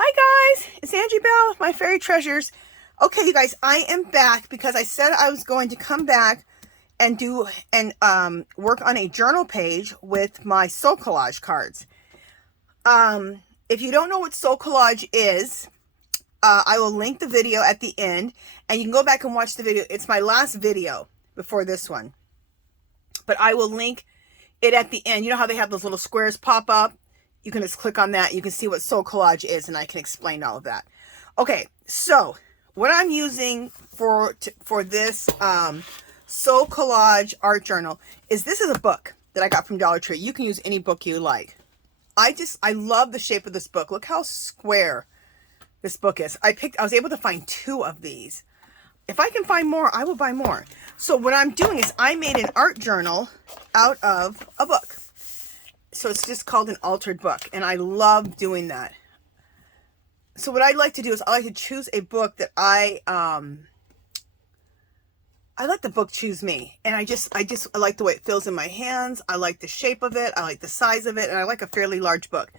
Hi guys, it's Angie Bell, my fairy treasures. Okay, you guys, I am back because I said I was going to come back and work on a journal page with my soul collage cards. If you don't know what soul collage is, I will link the video at the end and you can go back and watch the video. It's my last video before this one, but I will link it at the end. You know how they have those little squares pop up? You can just click on that. You can see what soul collage is and I can explain all of that. Okay, so what I'm using for this soul collage art journal is this is a book that I got from Dollar Tree. You can use any book you like. I love the shape of this book. Look how square this book is. I was able to find 2 of these. If I can find more, I will buy more. So what I'm doing is I made an art journal out of a book. So it's just called an altered book, and I love doing that. So what I like to do is I like to choose a book that I let the book choose me, and I like the way it feels in my hands. I like the shape of it. I like the size of it, and I like a fairly large book.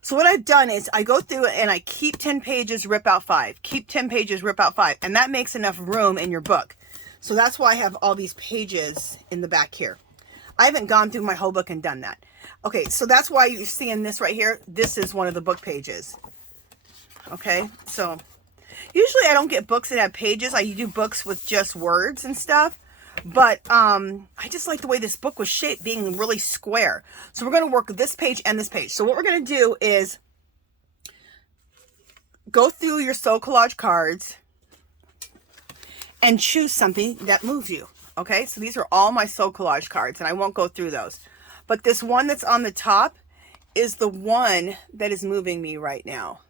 So what I've done is I go through it and I keep 10 pages, rip out 5. Keep 10 pages, rip out 5, and that makes enough room in your book. So that's why I have all these pages in the back here. I haven't gone through my whole book and done that. Okay, so that's why you're seeing this right here. This is one of the book pages. Okay, so usually I don't get books that have pages. I do books with just words and stuff. But I just like the way this book was shaped, being really square. So we're going to work this page and this page. So what we're going to do is go through your soul collage cards and choose something that moves you. Okay, so these are all my soul collage cards, and I won't go through those. But this one that's on the top is the one that is moving me right now.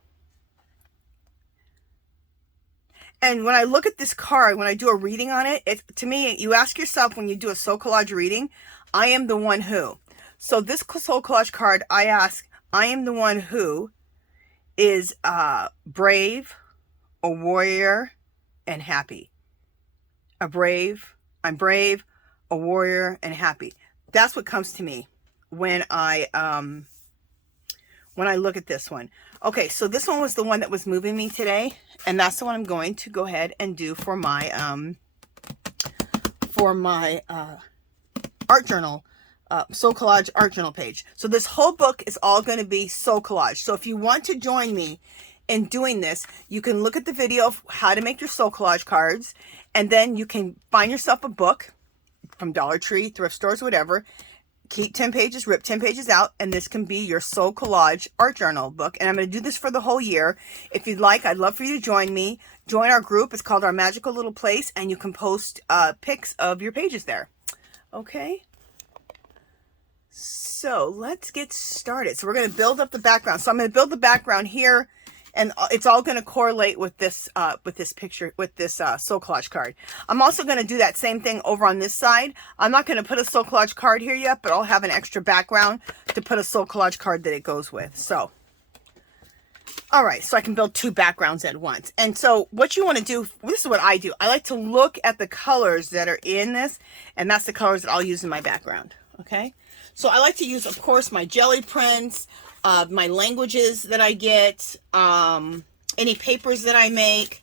And when I look at this card, when I do a reading on it, to me, you ask yourself when you do a soul collage reading, I am the one who. So this soul collage card, I ask, I am the one who is brave, a warrior, and happy. I'm brave, a warrior, and happy. That's what comes to me when I look at this one. Okay, so this one was the one that was moving me today, and that's the one I'm going to go ahead and do for my art journal, soul collage art journal page. So this whole book is all going to be soul collage. So if you want to join me in doing this, you can look at the video of how to make your soul collage cards, and then you can find yourself a book from Dollar Tree, thrift stores, whatever. Keep 10 pages, rip 10 pages out, and this can be your soul collage art journal book. And I'm going to do this for the whole year. If you'd like, I'd love for you to join me. Join our group. It's called Our Magical Little Place, and you can post pics of your pages there. Okay? So let's get started. So we're going to build up the background. So I'm going to build the background here, and it's all going to correlate with this picture, with this soul collage card. I'm also going to do that same thing over on this side. I'm not going to put a soul collage card here yet, but I'll have an extra background to put a soul collage card that it goes with. So, all right, so I can build 2 backgrounds at once. And so what you want to do, this is what I do. I like to look at the colors that are in this, and that's the colors that I'll use in my background. Okay, so I like to use, of course, my jelly prints, my languages that I get, any papers that I make,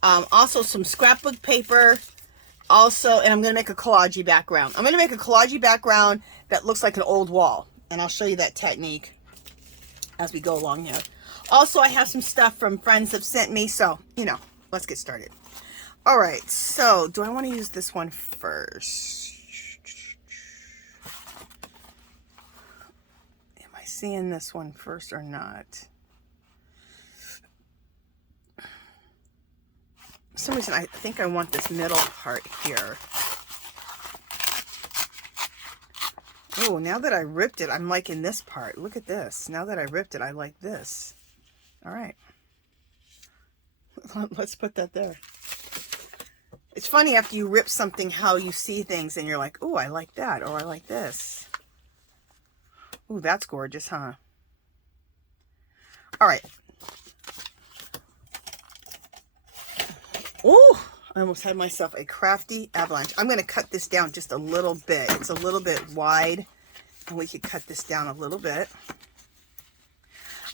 also some scrapbook paper, also, and I'm going to make a collage background. I'm going to make a collage background that looks like an old wall, and I'll show you that technique as we go along here. Also, I have some stuff from friends that sent me, so, you know, let's get started. All right, so do I want to use this one first? Seeing this one first or not? For some reason I think I want this middle part here. Oh, now that I ripped it, I'm liking this part. Look at this. Now that I ripped it, I like this. All right, let's put that there. It's funny after you rip something how you see things and you're like, oh, I like that, or I like this. Ooh, that's gorgeous, huh? All right. Ooh, I almost had myself a crafty avalanche. I'm going to cut this down just a little bit. It's a little bit wide, and we could cut this down a little bit.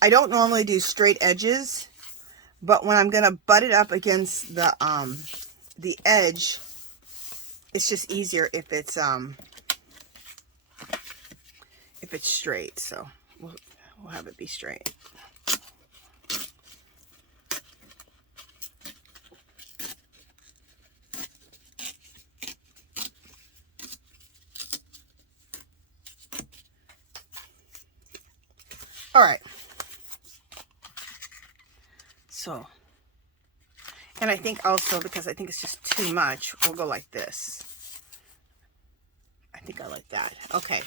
I don't normally do straight edges, but when I'm gonna butt it up against the edge, it's just easier if it's straight. So we'll have it be straight. All right. So, and I think also, because I think it's just too much, we'll go like this. I think I like that. Okay.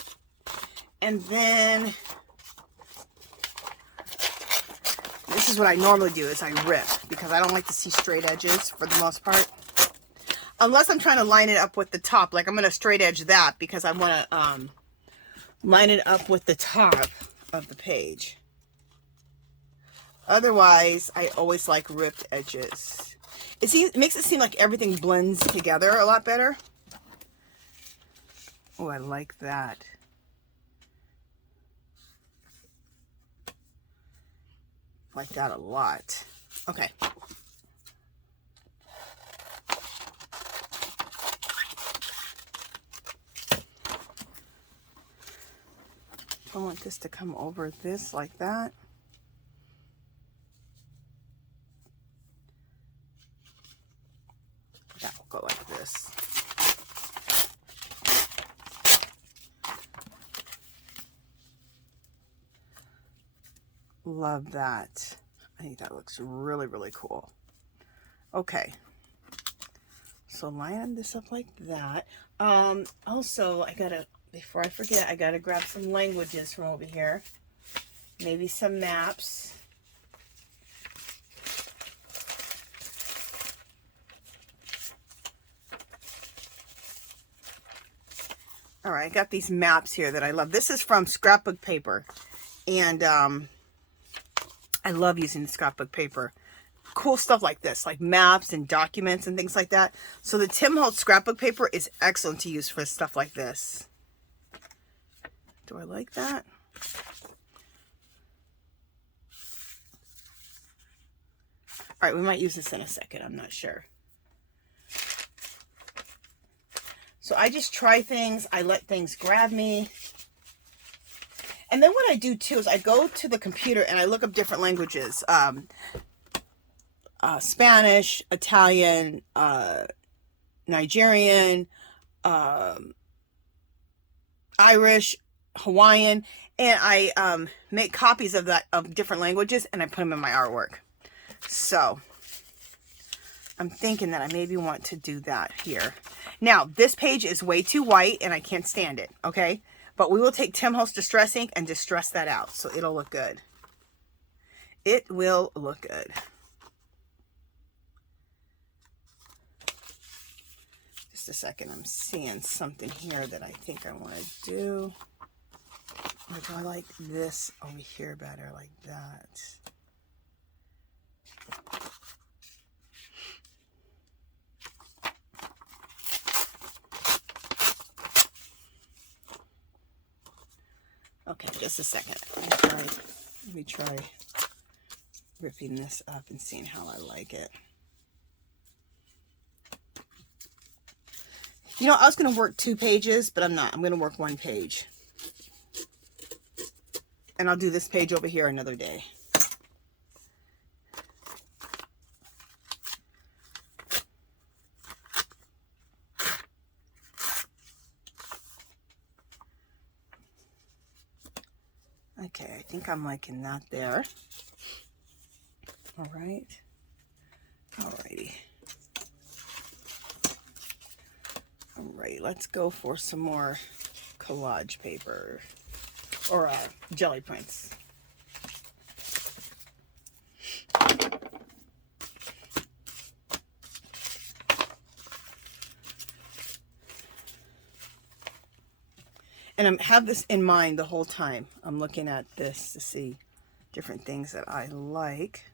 And then, this is what I normally do, is I rip, because I don't like to see straight edges for the most part. Unless I'm trying to line it up with the top, like I'm going to straight edge that, because I want to line it up with the top of the page. Otherwise, I always like ripped edges. It makes it seem like everything blends together a lot better. Oh, I like that. Like that a lot. Okay. I want this to come over this like that. That will go like this. Love that. I think that looks really, really cool. Okay. So line this up like that. Also, I gotta, before I forget, I gotta grab some languages from over here. Maybe some maps. All right, I got these maps here that I love. This is from scrapbook paper. And I love using the scrapbook paper. Cool stuff like this, like maps and documents and things like that. So the Tim Holtz scrapbook paper is excellent to use for stuff like this. Do I like that? All right, we might use this in a second. I'm not sure. So I just try things. I let things grab me. And then what I do too is I go to the computer and I look up different languages. Spanish, Italian, Nigerian, Irish, Hawaiian, and I make copies of different languages and I put them in my artwork. So I'm thinking that I maybe want to do that here. Now, this page is way too white and I can't stand it, okay? But we will take Tim Holtz Distress ink and distress that out, so it'll look good. It will look good. Just a second, I'm seeing something here that I think I want to do. Or do I like this over here better, like that? Okay, just a second. Let me try ripping this up and seeing how I like it. You know, I was going to work 2 pages, but I'm not. I'm going to work 1 page. And I'll do this page over here another day. Okay, I think I'm liking that there. All right. Alrighty. All right, let's go for some more collage paper or jelly prints. And I have this in mind the whole time. I'm looking at this to see different things that I like.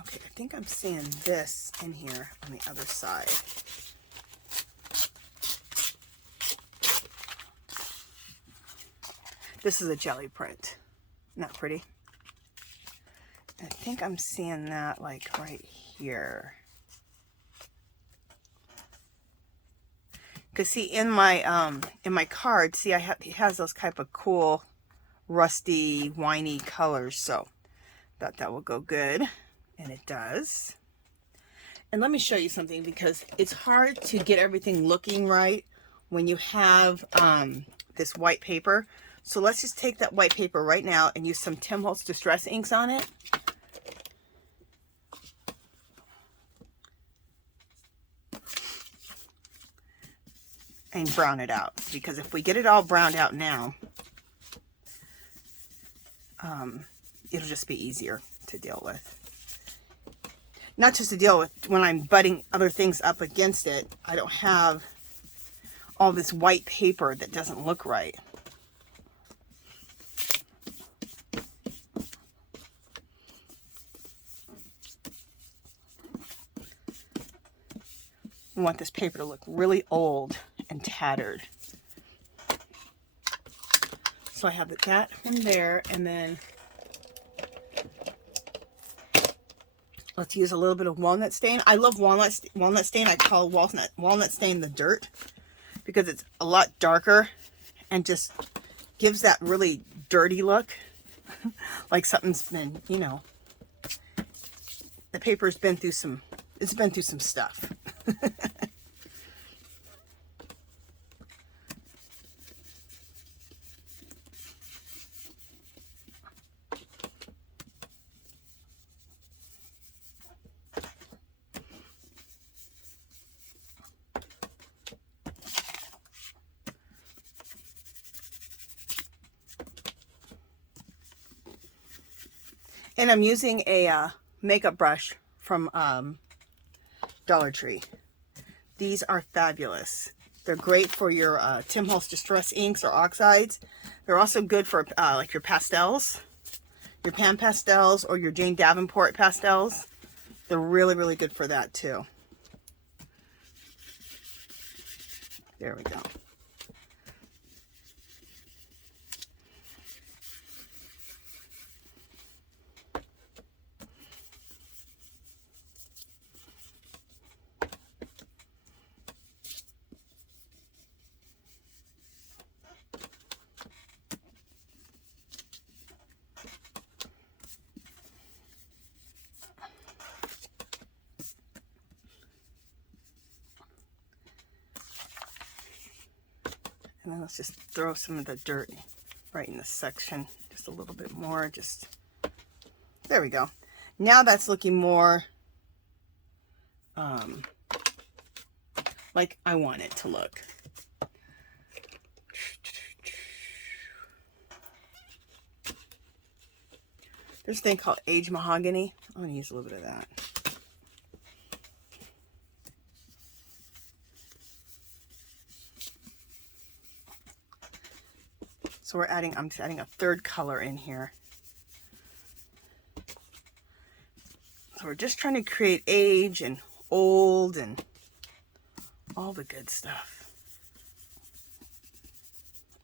Okay, I think I'm seeing this in here on the other side. This is a jelly print. Not pretty. I think I'm seeing that like right here. Cause see in my card, see it has those type of cool, rusty, winey colors. So thought that would go good, and it does. And let me show you something, because it's hard to get everything looking right when you have this white paper. So let's just take that white paper right now and use some Tim Holtz Distress inks on it. And brown it out, because if we get it all browned out now, it'll just be easier to deal with. Not just to deal with when I'm butting other things up against it. I don't have all this white paper that doesn't look right. I want this paper to look really old and tattered. So I have that one there, and then let's use a little bit of walnut stain. I love walnut stain. I call walnut stain the dirt, because it's a lot darker and just gives that really dirty look. Like something's been, you know, the paper's been through some, it's been through some stuff. And I'm using a makeup brush from Dollar Tree. These are fabulous. They're great for your Tim Holtz Distress inks or oxides. They're also good for like your pastels, your pan pastels, or your Jane Davenport pastels. They're really, really good for that too. There we go. And then let's just throw some of the dirt right in this section. Just a little bit more. Just, there we go. Now that's looking more like I want it to look. There's a thing called Aged Mahogany. I'm going to use a little bit of that. So we're adding, I'm just adding a third color in here. So we're just trying to create age and old and all the good stuff.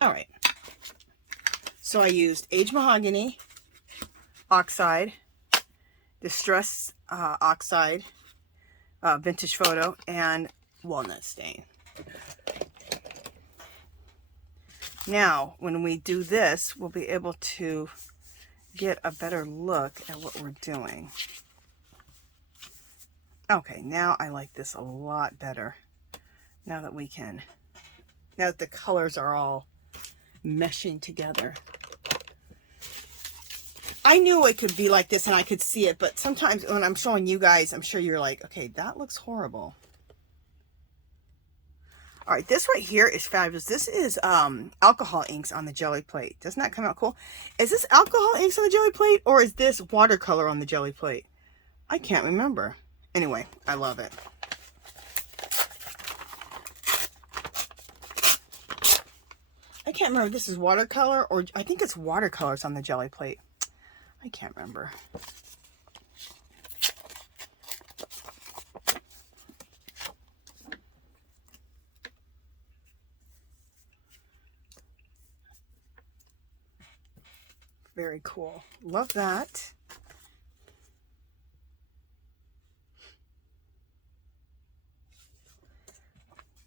All right. So I used Aged Mahogany, Oxide, Distress Oxide, Vintage Photo, and Walnut Stain. Now, when we do this, we'll be able to get a better look at what we're doing. Okay, now I like this a lot better. Now that we can, now that the colors are all meshing together. I knew it could be like this and I could see it, but sometimes when I'm showing you guys, I'm sure you're like, okay, that looks horrible. All right, this right here is fabulous. This is alcohol inks on the jelly plate. Doesn't that come out cool? Is this alcohol inks on the jelly plate, or is this watercolor on the jelly plate? I can't remember. Anyway, I love it. I can't remember if this is watercolor, or I think it's watercolors on the jelly plate. I can't remember. Very cool. Love that.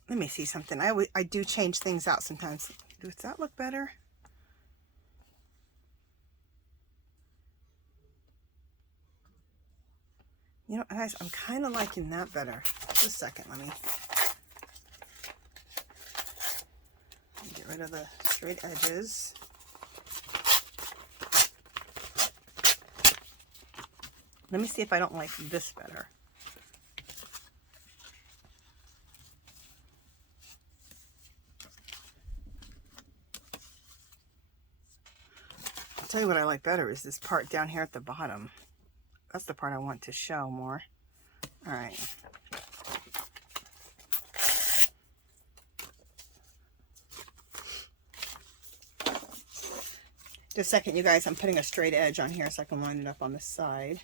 Let me see something. I do change things out sometimes. Does that look better? You know, guys, I'm kind of liking that better. Just a second, let me get rid of the straight edges. Let me see if I don't like this better. I'll tell you what I like better is this part down here at the bottom. That's the part I want to show more. All right. Just a second, you guys. I'm putting a straight edge on here so I can line it up on the side.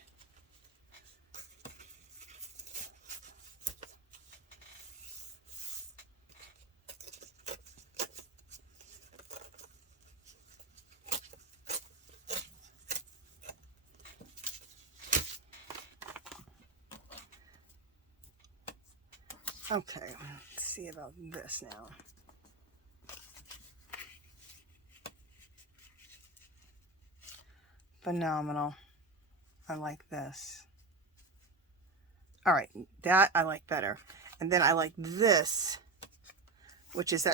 Okay, let's see about this now. Phenomenal. I like this. All right, that I like better. And then I like this, which is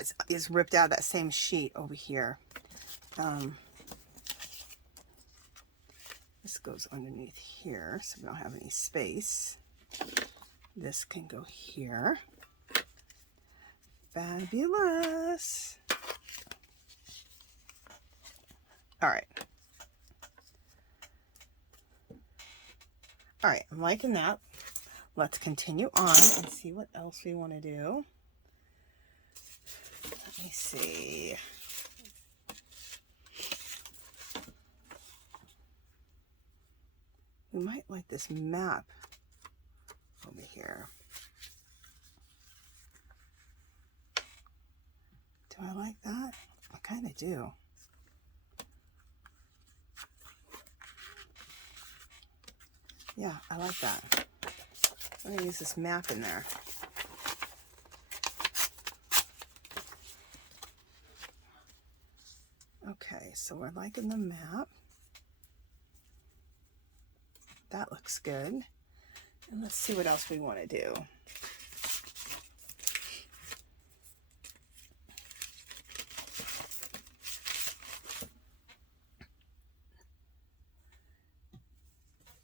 ripped out of that same sheet over here. This goes underneath here, so we don't have any space. This can go here. Fabulous. All right. All right, I'm liking that. Let's continue on and see what else we want to do. Let me see. We might like this map over here. Do I like that? I kind of do. Yeah, I like that. I'm going to use this map in there. Okay, so we're liking the map. That looks good. And let's see what else we want to do.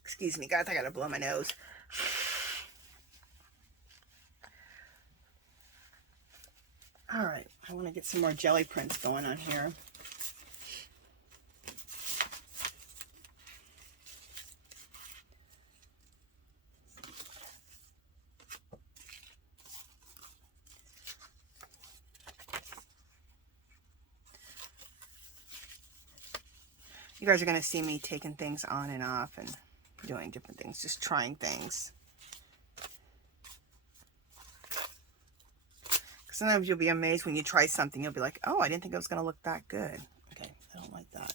Excuse me, guys, I gotta blow my nose. All right, I want to get some more jelly prints going on here. You guys are going to see me taking things on and off and doing different things, just trying things. Sometimes you'll be amazed when you try something. You'll be like, oh, I didn't think it was going to look that good. Okay, I don't like that.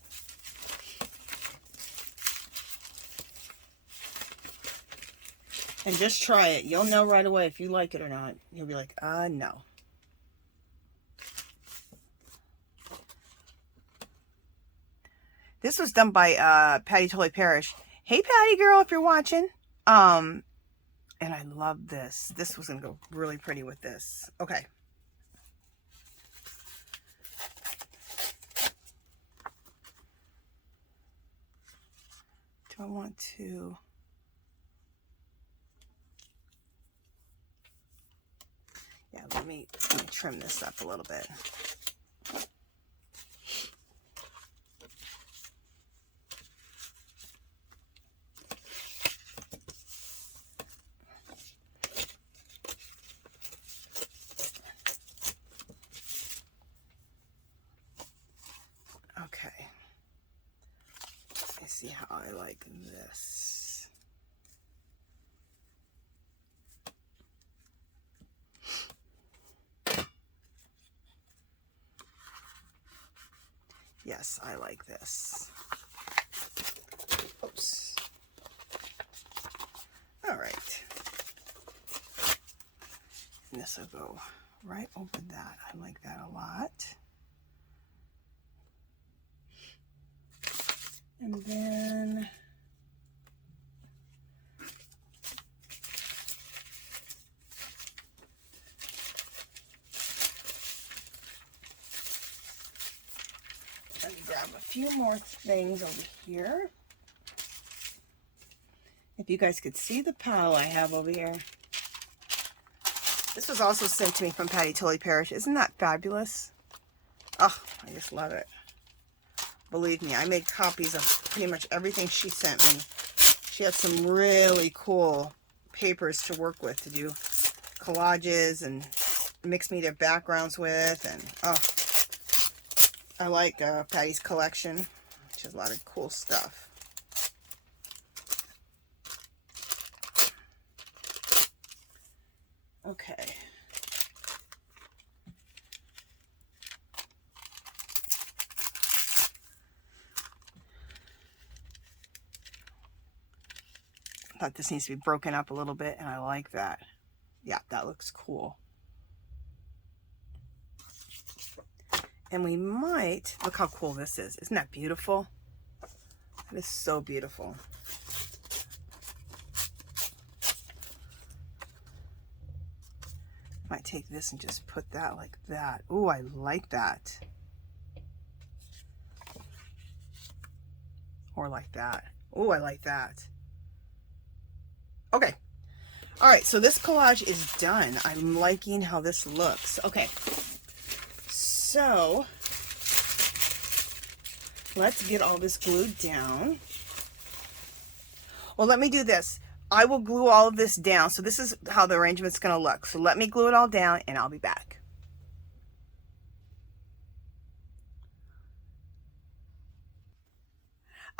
And just try it. You'll know right away if you like it or not. You'll be like, no. This was done by Patti Totally Parrish. Hey, Patty girl, if you're watching. And I love this. This was going to go really pretty with this. Okay. Do I want to... Yeah, let me trim this up a little bit. Okay. Let's see how I like this. Yes, I like this. So go right over that. I like that a lot. And then let me grab a few more things over here. If you guys could see the pile I have over here. This was also sent to me from Patti Totally Parrish. Isn't that fabulous? Oh, I just love it. Believe me, I made copies of pretty much everything she sent me. She had some really cool papers to work with to do collages and mixed media backgrounds with. And oh, I like Patti's collection. She has a lot of cool stuff. Okay. I thought this needs to be broken up a little bit, and I like that. Yeah, that looks cool. And we might, look how cool this is. Isn't that beautiful? That is so beautiful. Might take this and just put that like that. Ooh, I like that. Or like that. Ooh, I like that. Okay. All right, so this collage is done. I'm liking how this looks. Okay. So, let's get all this glued down. Well, let me do this. I will glue all of this down. So this is how the arrangement's going to look. So let me glue it all down and I'll be back.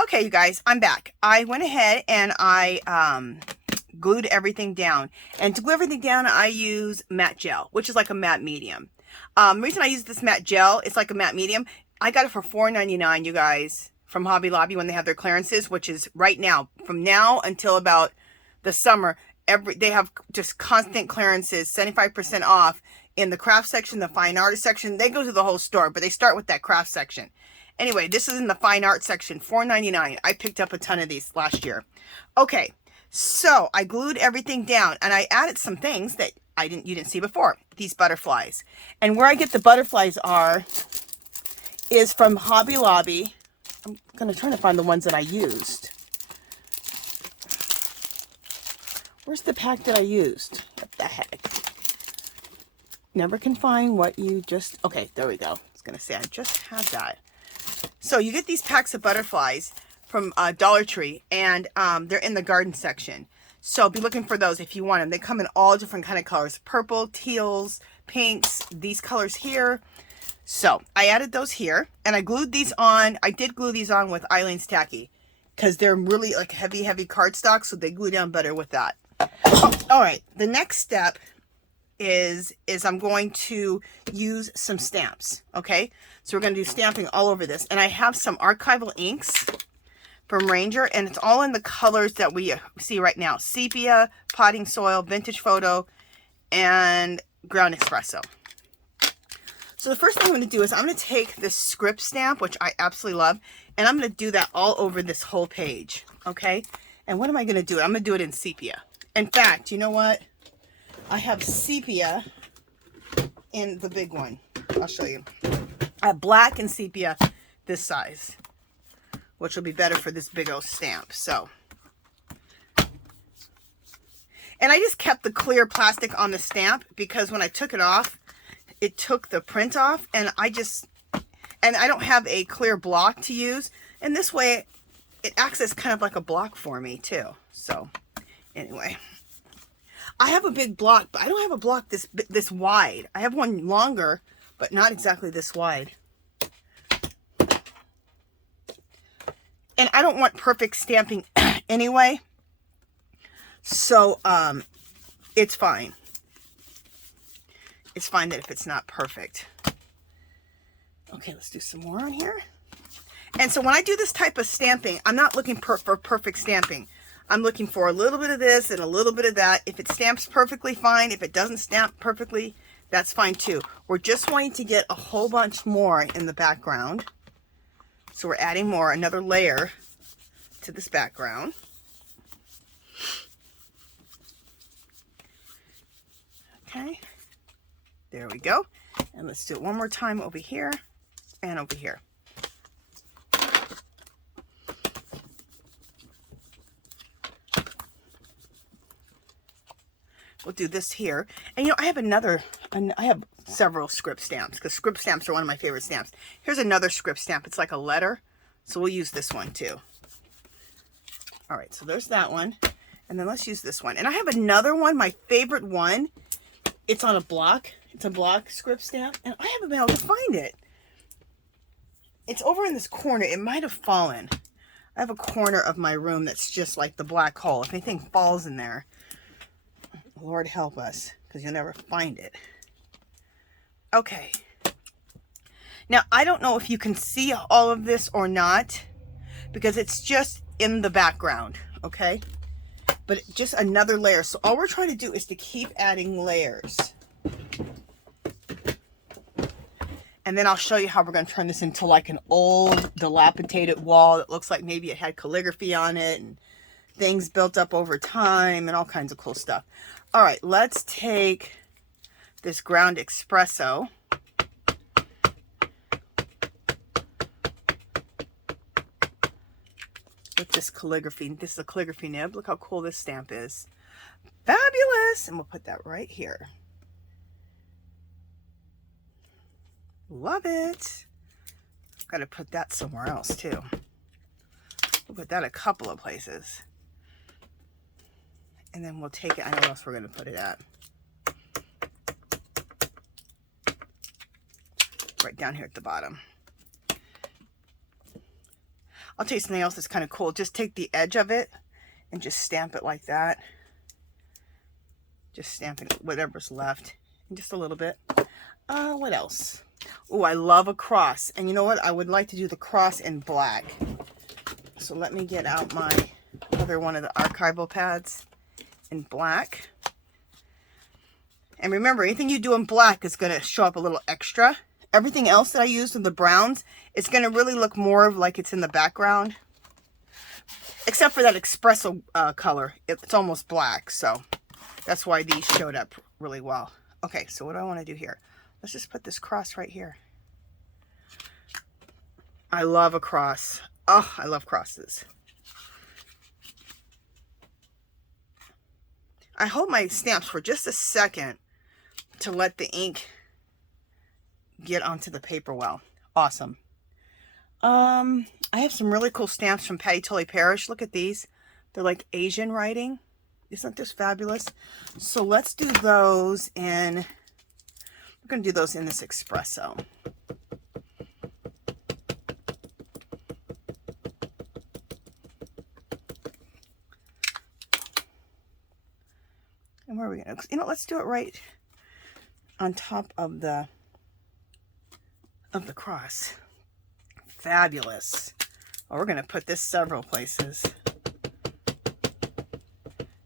Okay, you guys, I'm back. I went ahead and I glued everything down. And to glue everything down, I use matte gel, which is like a matte medium. The reason I use this matte gel, it's like a matte medium. I got it for $4.99, you guys, from Hobby Lobby when they have their clearances, which is right now, from now until about the summer. They have just constant clearances, 75% off in the craft section, the fine art section. They go through the whole store, but they start with that craft section. Anyway, this is in the fine art section, $4.99. I picked up a ton of these last year. Okay, so I glued everything down and I added some things that you didn't see before. These butterflies. And where I get the butterflies is from Hobby Lobby. I'm going to try to find the ones that I used. Where's the pack that I used? What the heck? Never can find what you just... Okay, there we go. I was going to say, I just had that. So you get these packs of butterflies from Dollar Tree, and they're in the garden section. So be looking for those if you want them. They come in all different kind of colors. Purple, teals, pinks, these colors here. So I added those here, and I glued these on. I did glue these on with Eileen's Tacky because they're really like heavy cardstock, so they glue down better with that. Oh, all right, the next step is I'm going to use some stamps, okay? So we're going to do stamping all over this, and I have some archival inks from Ranger, and it's all in the colors that we see right now: sepia, potting soil, vintage photo, and ground espresso. So the first thing I'm going to do is I'm going to take this script stamp, which I absolutely love, and I'm going to do that all over this whole page, okay? And what am I going to do? I'm going to do it in sepia. In fact, you know what? I have sepia in the big one. I'll show you. I have black and sepia this size, which will be better for this big old stamp. So, and I just kept the clear plastic on the stamp because when I took it off, it took the print off, and I don't have a clear block to use, and this way it acts as kind of like a block for me too. So anyway, I have a big block, but I don't have a block this wide. I have one longer, but not exactly this wide. And I don't want perfect stamping anyway, so it's fine. It's fine that if it's not perfect. Okay, let's do some more on here. And so when I do this type of stamping, I'm not looking for perfect stamping. I'm looking for a little bit of this and a little bit of that. If it stamps perfectly, fine. If it doesn't stamp perfectly, that's fine too. We're just wanting to get a whole bunch more in the background. So we're adding more, another layer to this background. Okay, there we go. And let's do it one more time over here and over here. We'll do this here. And you know, I have several script stamps because script stamps are one of my favorite stamps. Here's another script stamp. It's like a letter. So we'll use this one too. All right, so there's that one. And then let's use this one. And I have another one, my favorite one. It's on a block. It's a block script stamp. And I haven't been able to find it. It's over in this corner. It might have fallen. I have a corner of my room that's just like the black hole. If anything falls in there, Lord help us, because you'll never find it. Okay. Now, I don't know if you can see all of this or not, because it's just in the background, okay? But just another layer. So all we're trying to do is to keep adding layers. And then I'll show you how we're going to turn this into like an old, dilapidated wall that looks like maybe it had calligraphy on it and things built up over time and all kinds of cool stuff. All right, let's take this ground espresso. With this calligraphy. This is a calligraphy nib. Look how cool this stamp is. Fabulous! And we'll put that right here. Love it. Got to put that somewhere else too. We'll put that a couple of places. And then we'll take it. I know where else we're going to put it at. Right down here at the bottom. I'll tell you something else that's kind of cool. Just take the edge of it and just stamp it like that. Just stamping whatever's left. And just a little bit. What else? Oh, I love a cross. And you know what? I would like to do the cross in black. So let me get out my other one of the archival pads in black. And remember, anything you do in black is going to show up a little extra. Everything else that I used in the browns, it's going to really look more of like it's in the background. Except for that espresso color. It's almost black, so that's why these showed up really well. Okay, so what do I want to do here? Let's just put this cross right here. I love a cross. Oh, I love crosses. I hold my stamps for just a second to let the ink get onto the paper well. Awesome. I have some really cool stamps from PATTI, TOLLEY, PARRISH. Look at these. They're like Asian writing. Isn't this fabulous? So let's do those in, we're going to do those in this espresso. And where are we going to, you know, let's do it right on top of the cross. Fabulous. Oh, we're going to put this several places.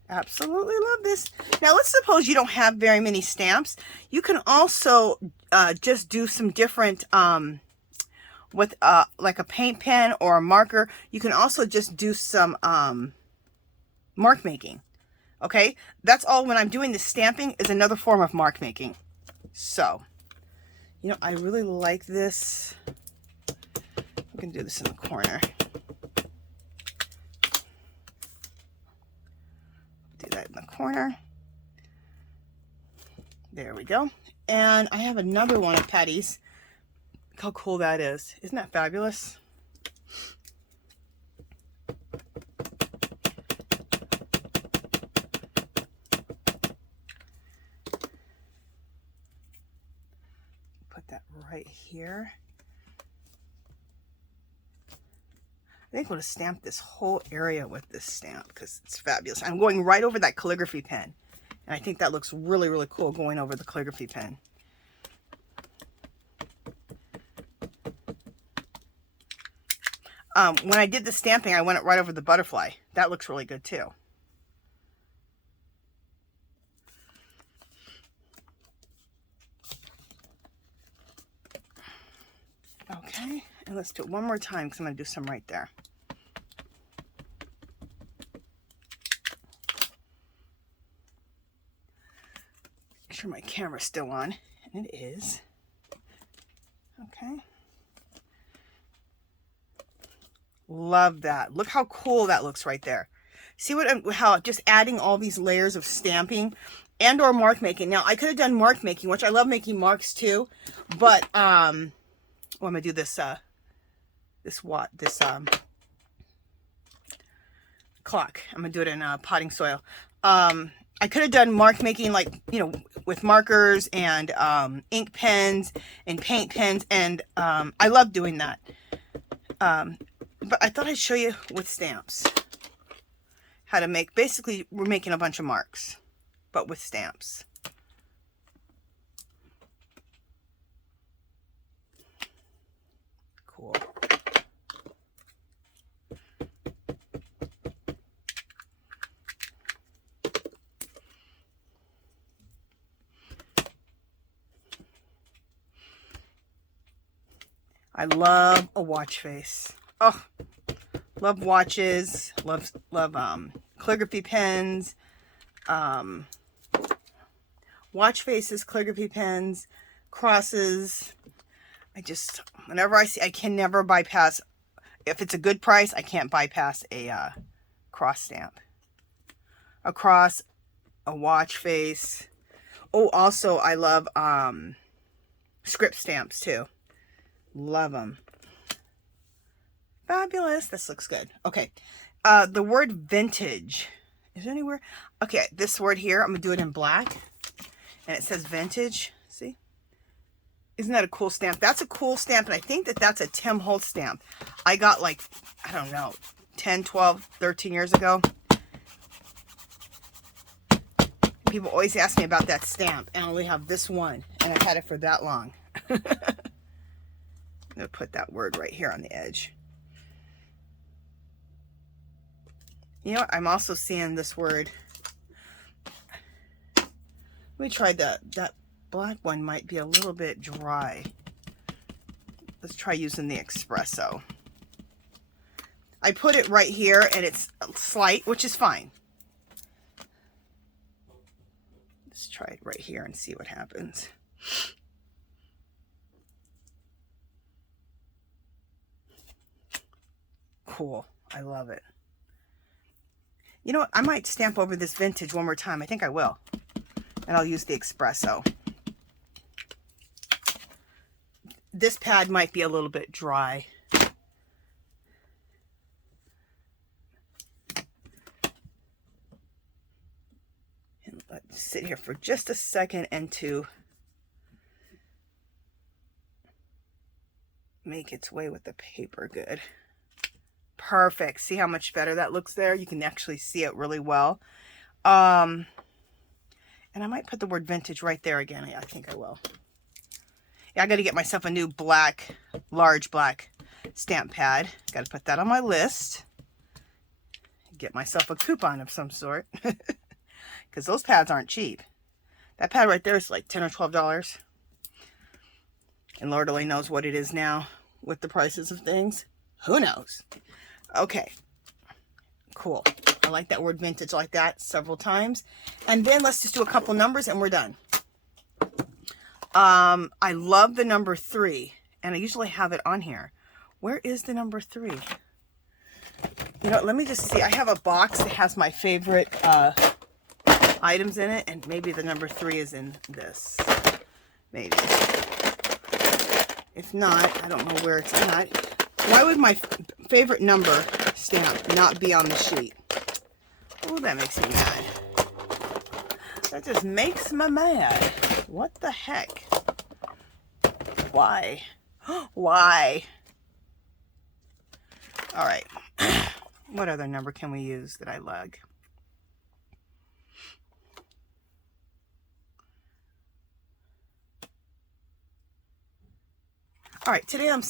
Absolutely love this. Now let's suppose you don't have very many stamps. You can also just do some different with like a paint pen or a marker. You can also just do some mark making. Okay, that's all. When I'm doing the stamping is another form of mark making. So, you know, I really like this. I'm going to do this in the corner. Do that in the corner. There we go. And I have another one of PATTI's. Look how cool that is. Isn't that fabulous? Put that right here. I think I'm going to stamp this whole area with this stamp because it's fabulous. I'm going right over that calligraphy pen. And I think that looks really, really cool going over the calligraphy pen. When I did the stamping, I went it right over the butterfly. That looks really good too. Okay, and let's do it one more time because I'm going to do some right there. Make sure my camera's still on, and it is. Okay. Love that. Look how cool that looks right there. See how just adding all these layers of stamping and or mark making. Now I could have done mark making, which I love making marks too, but well, I'm gonna do this clock. I'm gonna do it in potting soil. I could have done mark making, like, you know, with markers and ink pens and paint pens, and I love doing that. But I thought I'd show you with stamps how to make, basically we're making a bunch of marks, but with stamps. Cool. I love a watch face. Oh, love watches, love calligraphy pens, watch faces, calligraphy pens, crosses. I just, whenever I see, I can never bypass, if it's a good price, I can't bypass a cross stamp. A cross, a watch face. Oh, also I love script stamps too. Love them. Fabulous. This looks good. Okay. The word vintage. Is there anywhere? Okay, this word here, I'm going to do it in black. And it says vintage. See? Isn't that a cool stamp? That's a cool stamp. And I think that that's a Tim Holtz stamp. I got, like, I don't know, 10, 12, 13 years ago. People always ask me about that stamp. And I only have this one. And I've had it for that long. I'm going to put that word right here on the edge. You know what? I'm also seeing this word. Let me try that black one. Might be a little bit dry. Let's try using the espresso. I put it right here and it's slight, which is fine. Let's try it right here and see what happens. Cool. I love it. You know what? I might stamp over this vintage one more time. I think I will. And I'll use the espresso. This pad might be a little bit dry. And let it sit here for just a second and to make its way with the paper good. Perfect. See how much better that looks there? You can actually see it really well. And I might put the word vintage right there again. I think I will. Yeah, I got to get myself a new black, large black stamp pad. Got to put that on my list. Get myself a coupon of some sort. Because those pads aren't cheap. That pad right there is like $10 or $12. And Lord only knows what it is now with the prices of things. Who knows? Okay, cool. I like that word vintage like that several times. And then let's just do a couple numbers and we're done. I love the number 3, and I usually have it on here. Where is the number 3? You know, let me just see. I have a box that has my favorite items in it, and maybe the number 3 is in this. Maybe. If not, I don't know where it's at. Why would my favorite number stamp not be on the sheet? Oh, that makes me mad. That just makes me mad. What the heck? Why? Why? All right. What other number can we use that I like? All right, today I'm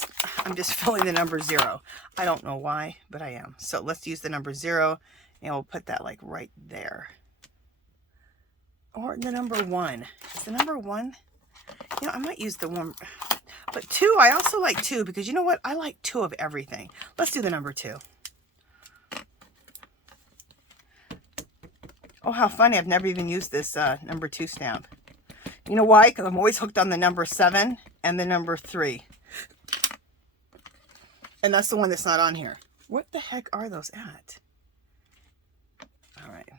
just filling the number 0. I don't know why, but I am. So let's use the number 0, and we'll put that like right there. Or the number 1. Is the number 1? You know, I might use the 1. But 2, I also like 2 because you know what? I like 2 of everything. Let's do the number 2. Oh, how funny. I've never even used this number 2 stamp. You know why? Because I'm always hooked on the number 7 and the number 3. And that's the one that's not on here. What the heck are those at? All right.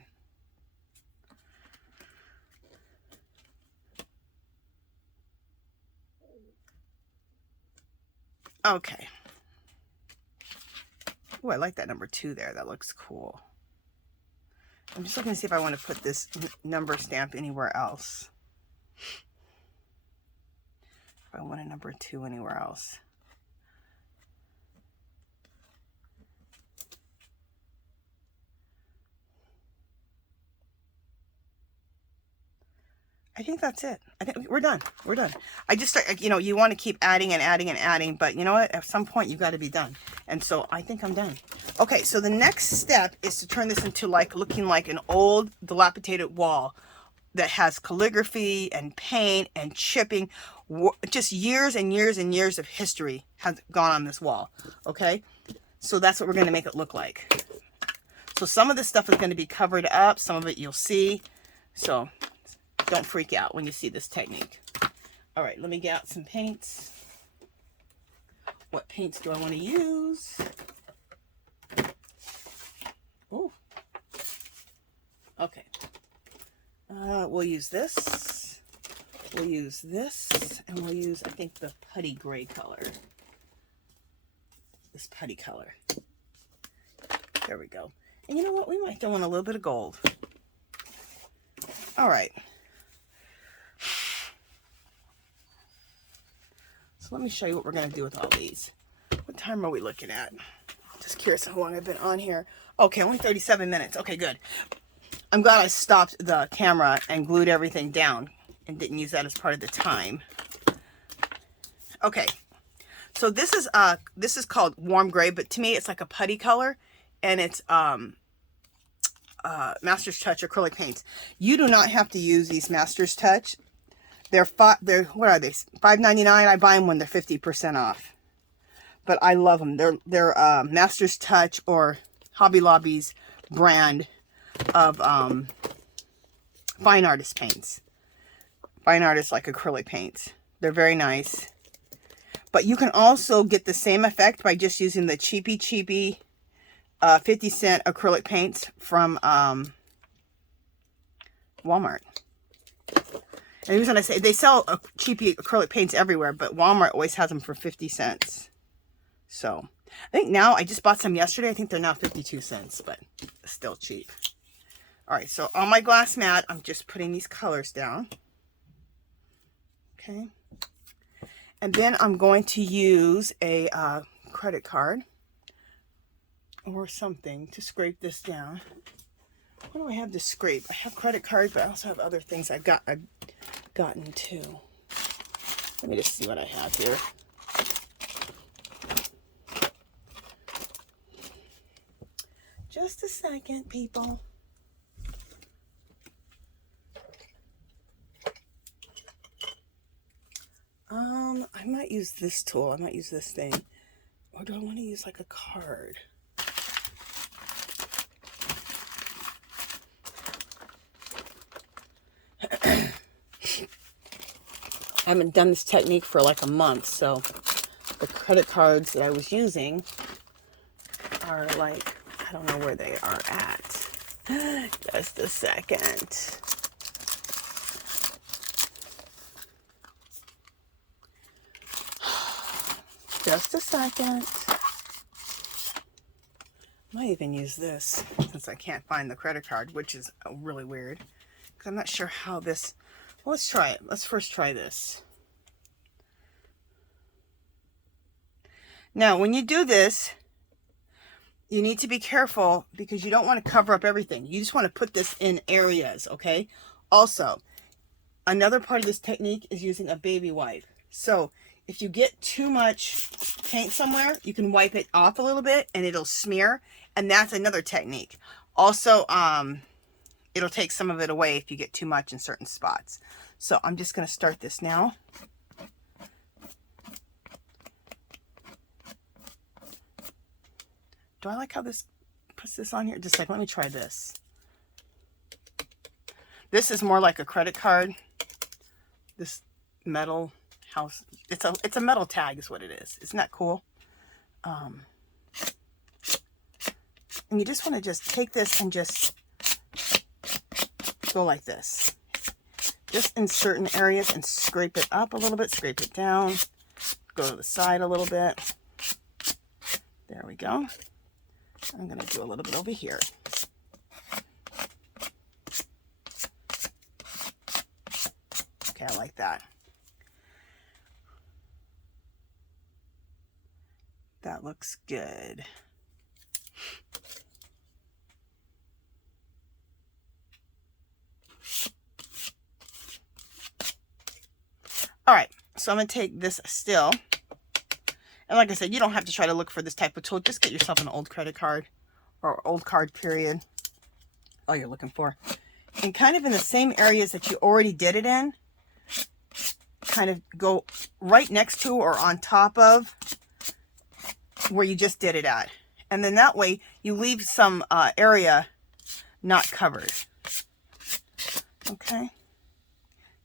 Okay. Oh, I like that number 2 there. That looks cool. I'm just looking to see if I want to put this number stamp anywhere else. If I want a number 2 anywhere else. I think that's it. I think we're done. We're done. I just start, you know, you want to keep adding and adding and adding, but you know what? At some point, you got to be done. And so I think I'm done. Okay, so the next step is to turn this into like looking like an old dilapidated wall that has calligraphy and paint and chipping. Just years and years and years of history has gone on this wall. Okay, so that's what we're going to make it look like. So some of this stuff is going to be covered up. Some of it you'll see. So don't freak out when you see this technique. All right, let me get out some paints. What paints do I want to use? Oh, okay. We'll use this. We'll use this, and we'll use, I think, the putty gray color. This putty color. There we go. And you know what? We might throw in a little bit of gold. All right. So let me show you what we're going to do with all these. What time are we looking at? Just curious how long I've been on here. Okay, only 37 minutes. Okay, good. I'm glad I stopped the camera and glued everything down and didn't use that as part of the time. Okay, so this is called warm gray, but to me it's like a putty color, and it's Master's Touch acrylic paints. You do not have to use these Master's Touch. They're what are they? $5.99. I buy them when they're 50% off. But I love them. They're Master's Touch or Hobby Lobby's brand of fine artist paints. Fine artist like acrylic paints. They're very nice. But you can also get the same effect by just using the cheapy 50-cent acrylic paints from Walmart. And the reason I say, they sell cheapy acrylic paints everywhere, but Walmart always has them for 50 cents. So, I think now, I just bought some yesterday. I think they're now 52 cents, but still cheap. All right, so on my glass mat, I'm just putting these colors down. Okay. And then I'm going to use a credit card or something to scrape this down. What do I have to scrape? I have credit cards, but I also have other things I've gotten too. Let me just see what I have here. Just a second, people. I might use this tool. I might use this thing. Or do I want to use like a card? I haven't done this technique for like a month, so the credit cards that I was using are like, I don't know where they are at. Just a second. Just a second. I might even use this since I can't find the credit card, which is really weird. Because I'm not sure how this... Well, let's try it. Let's first try this. Now, when you do this, you need to be careful because you don't want to cover up everything. You just want to put this in areas, okay? Also, another part of this technique is using a baby wipe. So, if you get too much paint somewhere, you can wipe it off a little bit and it'll smear. And that's another technique. Also, it'll take some of it away if you get too much in certain spots. So I'm just going to start this now. Do I like how this puts this on here? Just like, let me try this. This is more like a credit card. This metal house. It's a metal tag is what it is. Isn't that cool? And you just want to just take this and just go like this. Just in certain areas and scrape it up a little bit, scrape it down, go to the side a little bit. There we go. I'm going to do a little bit over here. Okay, I like that. That looks good. All right, so I'm going to take this still. And like I said, you don't have to try to look for this type of tool. Just get yourself an old credit card or old card period. All you're looking for. And kind of in the same areas that you already did it in, kind of go right next to or on top of where you just did it at. And then that way you leave some area not covered. Okay?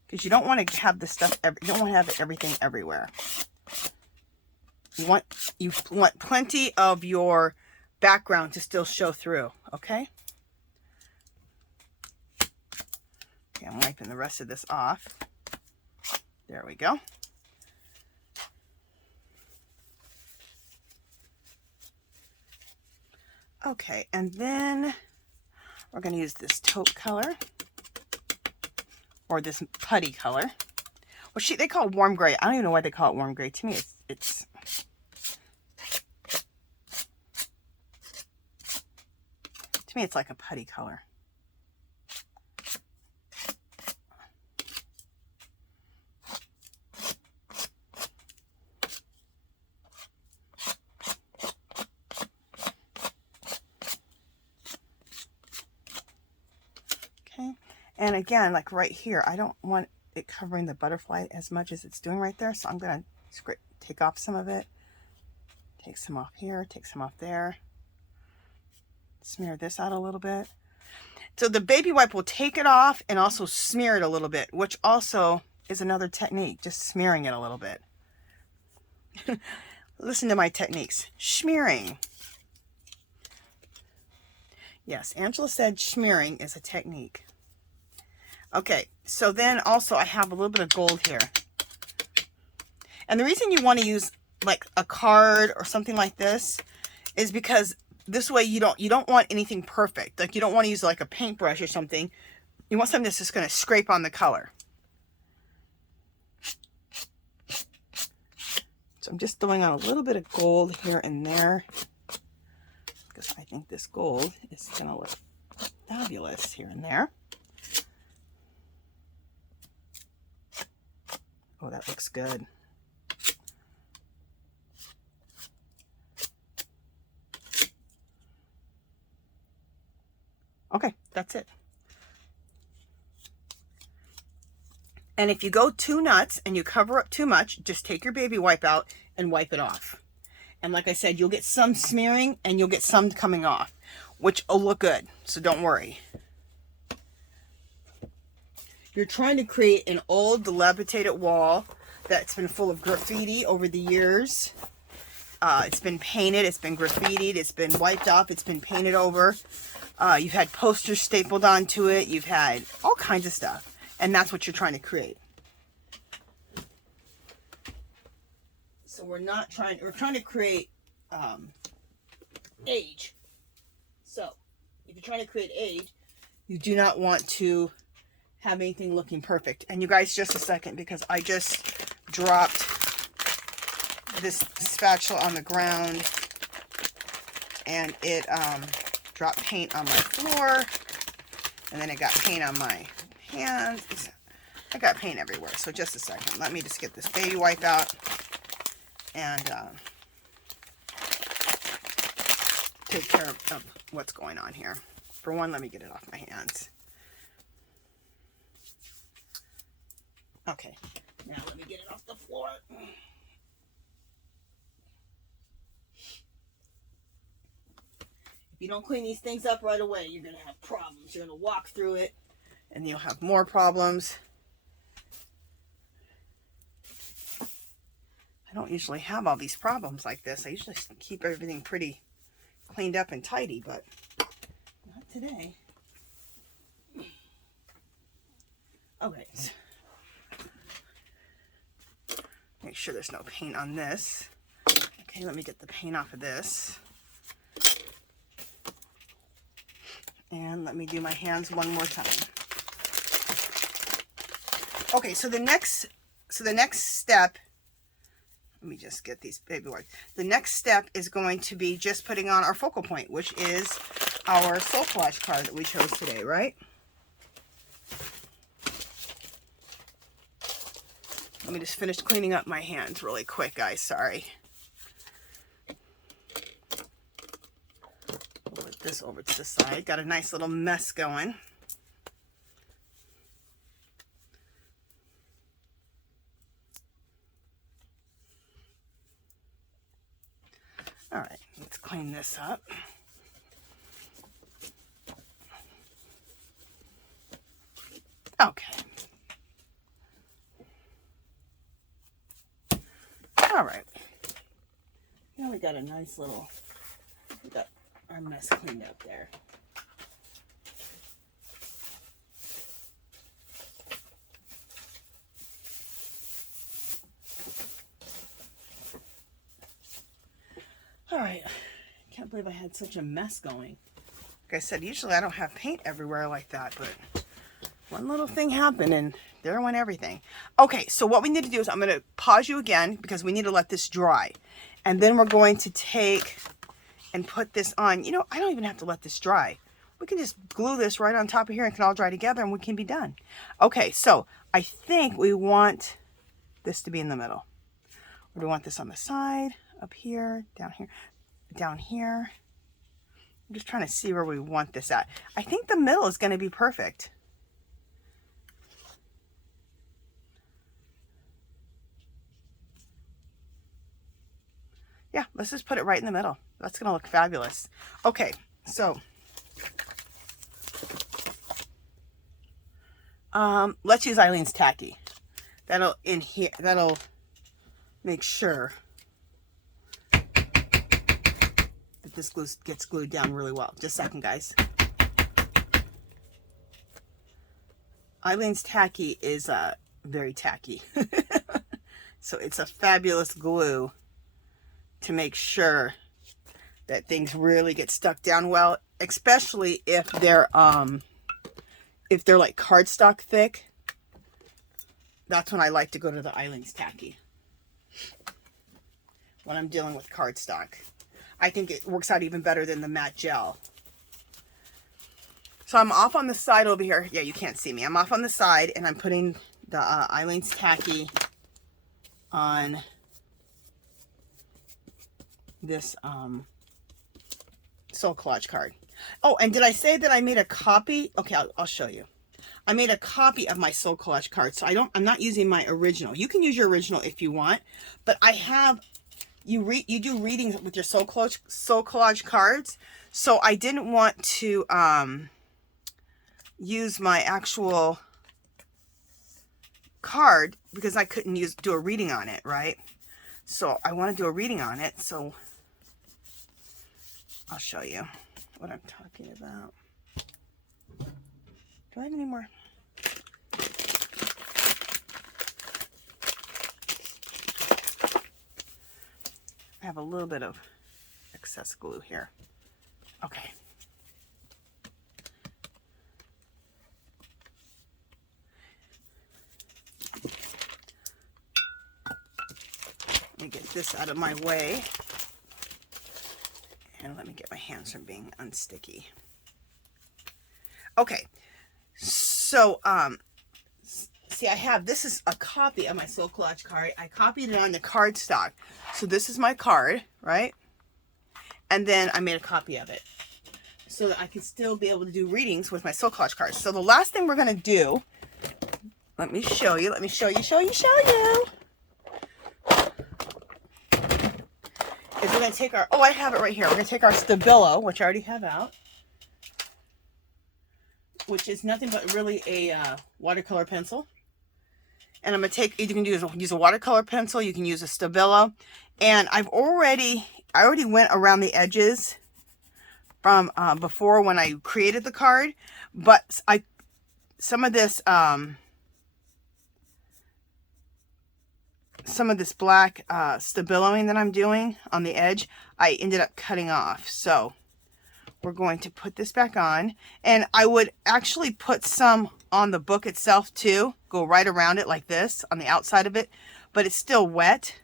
Because you don't want to have this stuff, you don't want to have everything everywhere. You want plenty of your background to still show through, okay? Okay, I'm wiping the rest of this off. There we go. Okay, and then we're going to use this taupe color, or this putty color. Well, they call it warm gray. I don't even know why they call it warm gray. To me, it's like a putty color. Okay, and again, like right here, I don't want it covering the butterfly as much as it's doing right there, so I'm going to take off some of it. Take some off here, take some off there. Smear this out a little bit. So the baby wipe will take it off and also smear it a little bit, which also is another technique, just smearing it a little bit. Listen to my techniques. Smearing. Yes, Angela said smearing is a technique. Okay, so then also I have a little bit of gold here. And the reason you want to use like a card or something like this is because this way you don't want anything perfect. Like you don't want to use like a paintbrush or something. You want something that's just going to scrape on the color. So I'm just throwing out a little bit of gold here and there, because I think this gold is going to look fabulous here and there. Oh, that looks good. Okay, that's it. And if you go too nuts and you cover up too much, just take your baby wipe out and wipe it off. And like I said, you'll get some smearing and you'll get some coming off, which will look good. So don't worry. You're trying to create an old dilapidated wall that's been full of graffiti over the years. It's been painted, it's been graffitied, it's been wiped off, it's been painted over. You've had posters stapled onto it. You've had all kinds of stuff. And that's what you're trying to create. So we're trying to create age. So if you're trying to create age, you do not want to have anything looking perfect. And you guys, just a second, because I just dropped this spatula on the ground and it dropped paint on my floor, and then it got paint on my hands. I got paint everywhere. So just a second, let me just get this baby wipe out. and take care of what's going on here. For one, let me get it off my hands. Okay, now let me get it off the floor. If you don't clean these things up right away, you're going to have problems. You're going to walk through it, and you'll have more problems. I don't usually have all these problems like this. I usually keep everything pretty cleaned up and tidy, but not today. Okay. Make sure there's no paint on this. Okay, let me get the paint off of this. And let me do my hands one more time. Okay, so the next step, let me just get these baby wipes. The next step is going to be just putting on our focal point, which is our soul collage card that we chose today, right? Let me just finish cleaning up my hands really quick, guys. Sorry. Put this over to the side. Got a nice little mess going. All right, let's clean this up. Okay. All right. Now we got a nice little, we got our mess cleaned up there. All right. Can't believe I had such a mess going. Like I said, usually I don't have paint everywhere like that, but one little thing happened and there went everything. Okay, so what we need to do is I'm going to pause you again because we need to let this dry. And then we're going to take and put this on. You know, I don't even have to let this dry. We can just glue this right on top of here and it can all dry together and we can be done. Okay, so I think we want this to be in the middle. Or do we want this on the side, up here, down here, down here? I'm just trying to see where we want this at. I think the middle is going to be perfect. Yeah, let's just put it right in the middle. That's going to look fabulous. Okay, so let's use Eileen's Tacky. That'll make sure that this glue gets glued down really well. Just a second, guys. Eileen's Tacky is very tacky. So it's a fabulous glue to make sure that things really get stuck down well, especially if they're like cardstock thick. That's when I like to go to the Eileen's Tacky when I'm dealing with cardstock. I think it works out even better than the matte gel. So I'm off on the side over here. Yeah, you can't see me. I'm off on the side and I'm putting the Eileen's Tacky on this soul collage card. Oh, and did I say that I made a copy? Okay, I'll show you. I made a copy of my soul collage card, so I'm not using my original. You can use your original if you want, but I have you do readings with your soul collage cards, so I didn't want to use my actual card because I couldn't do a reading on it, right? So I want to do a reading on it, so I'll show you what I'm talking about. Do I have any more? I have a little bit of excess glue here. Okay. Let me get this out of my way. And let me get my hands from being unsticky. Okay. So, see, this is a copy of my Soul Collage card. I copied it on the cardstock. So this is my card, right? And then I made a copy of it so that I can still be able to do readings with my Soul Collage cards. So the last thing we're going to do, let me show you. Is we're going to take our, I have it right here. We're going to take our Stabilo, which I already have out, which is nothing but really a watercolor pencil. And I'm going to take, you can use a watercolor pencil, you can use a Stabilo. And I already went around the edges from before when I created the card. But some of this black Stabiloing that I'm doing on the edge, I ended up cutting off. So we're going to put this back on, and I would actually put some on the book itself too, go right around it like this on the outside of it, but it's still wet,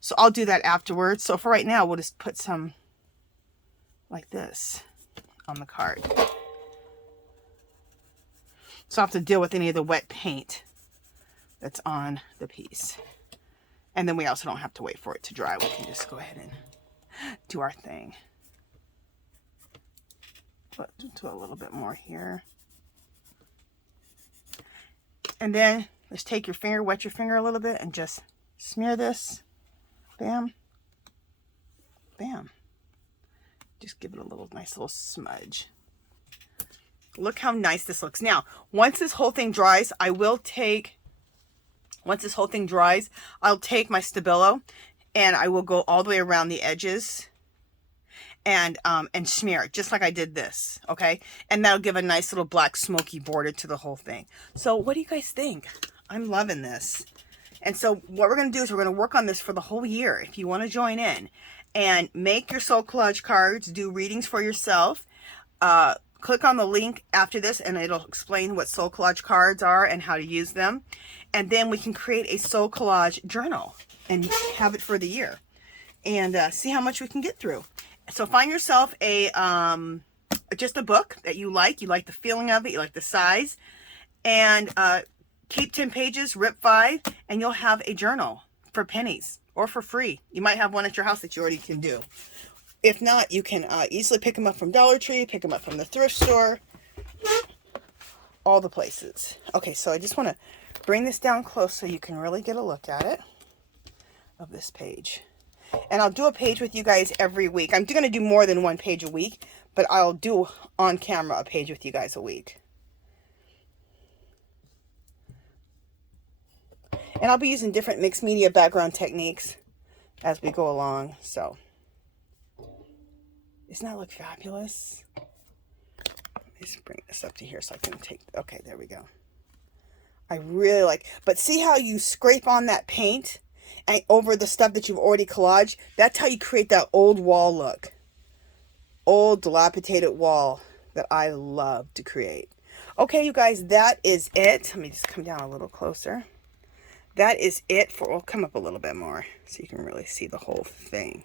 so I'll do that afterwards. So for right now, we'll just put some like this on the card, so I don't have to deal with any of the wet paint that's on the piece. And then we also don't have to wait for it to dry. We can just go ahead and do our thing. Do a little bit more here. And then just take your finger, wet your finger a little bit, and just smear this. Bam. Bam. Just give it a nice little smudge. Look how nice this looks. Now, once this whole thing dries, I'll take my Stabilo and I will go all the way around the edges and smear it just like I did this, okay? And that'll give a nice little black smoky border to the whole thing. So what do you guys think? I'm loving this. And so what we're going to do is we're going to work on this for the whole year. If you want to join in and make your Soul Collage cards, do readings for yourself, click on the link after this and it'll explain what Soul Collage cards are and how to use them. And then we can create a Soul Collage journal and have it for the year and see how much we can get through. So find yourself just a book that you like the feeling of it, you like the size, and keep 10 pages, rip 5, and you'll have a journal for pennies or for free. You might have one at your house that you already can do. If not, you can easily pick them up from Dollar Tree, pick them up from the thrift store, all the places. Okay, so I just want to bring this down close so you can really get a look at it, of this page. And I'll do a page with you guys every week. I'm going to do more than one page a week, but I'll do on camera a page with you guys a week. And I'll be using different mixed media background techniques as we go along. So, doesn't that look fabulous? Let me just bring this up to here so I can take, okay, there we go. I really like, but see how you scrape on that paint and over the stuff that you've already collaged? That's how you create that old wall look. Old dilapidated wall that I love to create. Okay, you guys, that is it. Let me just come down a little closer. That is it for, we'll come up a little bit more so you can really see the whole thing.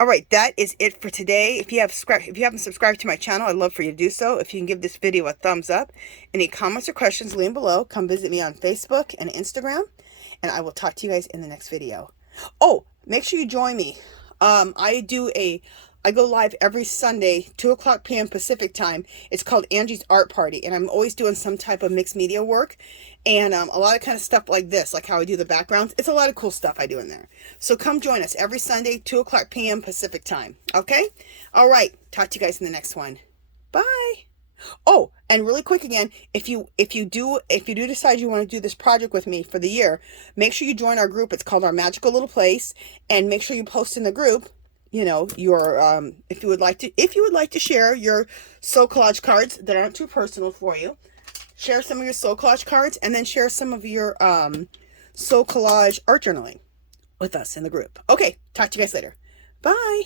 All right, that is it for today. If you haven't subscribed to my channel, I'd love for you to do so. If you can give this video a thumbs up. Any comments or questions, leave them below. Come visit me on Facebook and Instagram, and I will talk to you guys in the next video. Oh, make sure you join me. I go live every Sunday, 2:00 p.m. Pacific time. It's called Angie's Art Party, and I'm always doing some type of mixed media work, and a lot of kind of stuff like this, like how I do the backgrounds. It's a lot of cool stuff I do in there. So come join us every Sunday, 2:00 p.m. Pacific time. Okay? All right. Talk to you guys in the next one. Bye. Oh, and really quick again, if you do decide you want to do this project with me for the year, make sure you join our group. It's called Our Magical Little Place, and make sure you post in the group, you know, your if you would like to share your Soul Collage cards that aren't too personal for you. Share some of your Soul Collage cards, and then share some of your Soul Collage art journaling with us in the group. Okay, talk to you guys later. Bye.